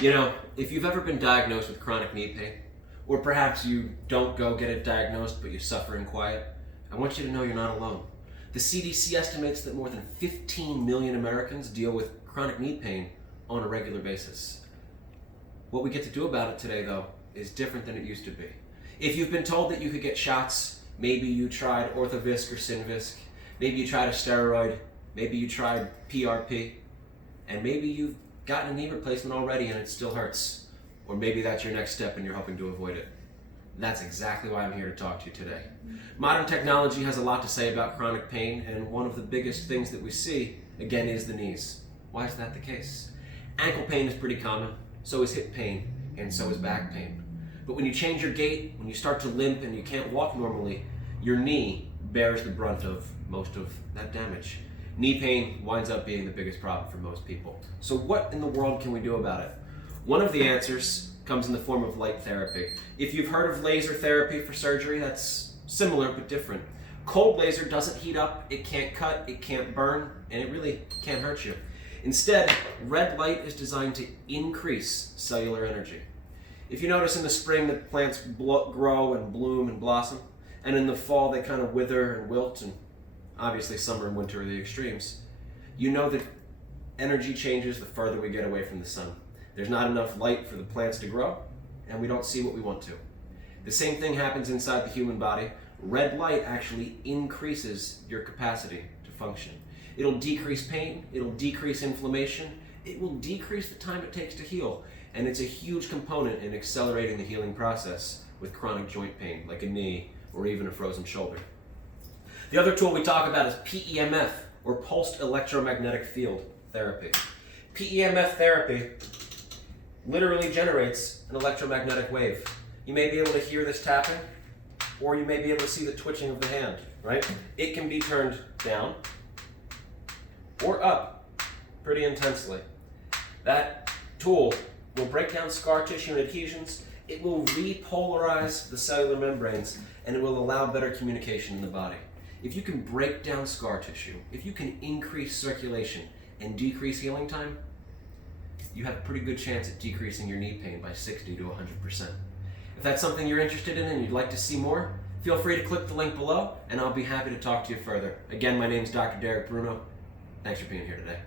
You know, if you've ever been diagnosed with chronic knee pain, or perhaps you don't go get it diagnosed but you suffer in quiet, I want you to know you're not alone. The CDC estimates that more than 15 million Americans deal with chronic knee pain on a regular basis. What we get to do about it today, though, is different than it used to be. If you've been told that you could get shots, maybe you tried Orthovisc or Synvisc, maybe you tried a steroid, maybe you tried PRP, and maybe you've gotten a knee replacement already and it still hurts. Or maybe that's your next step and you're hoping to avoid it. That's exactly why I'm here to talk to you today. Modern technology has a lot to say about chronic pain, and one of the biggest things that we see, again, is the knees. Why is that the case? Ankle pain is pretty common, so is hip pain, and so is back pain. But when you change your gait, when you start to limp and you can't walk normally, your knee bears the brunt of most of that damage. Knee pain winds up being the biggest problem for most people. So what in the world can we do about it? One of the answers comes in the form of light therapy. If you've heard of laser therapy for surgery, that's similar but different. Cold laser doesn't heat up, it can't cut, it can't burn, and it really can't hurt you. Instead, red light is designed to increase cellular energy. If you notice in the spring that plants grow and bloom and blossom, and in the fall they kind of wither and wilt, and obviously summer and winter are the extremes, you know that energy changes the further we get away from the sun. There's not enough light for the plants to grow, and we don't see what we want to. The same thing happens inside the human body. Red light actually increases your capacity to function. It'll decrease pain, it'll decrease inflammation, it will decrease the time it takes to heal, and it's a huge component in accelerating the healing process with chronic joint pain, like a knee or even a frozen shoulder. The other tool we talk about is PEMF, or pulsed electromagnetic field therapy. PEMF therapy literally generates an electromagnetic wave. You may be able to hear this tapping, or you may be able to see the twitching of the hand, right? It can be turned down or up pretty intensely. That tool will break down scar tissue and adhesions, it will repolarize the cellular membranes, and it will allow better communication in the body. If you can break down scar tissue, if you can increase circulation and decrease healing time, you have a pretty good chance at decreasing your knee pain by 60 to 100%. If that's something you're interested in and you'd like to see more, feel free to click the link below and I'll be happy to talk to you further. Again, my name is Dr. Derek Bruno. Thanks for being here today.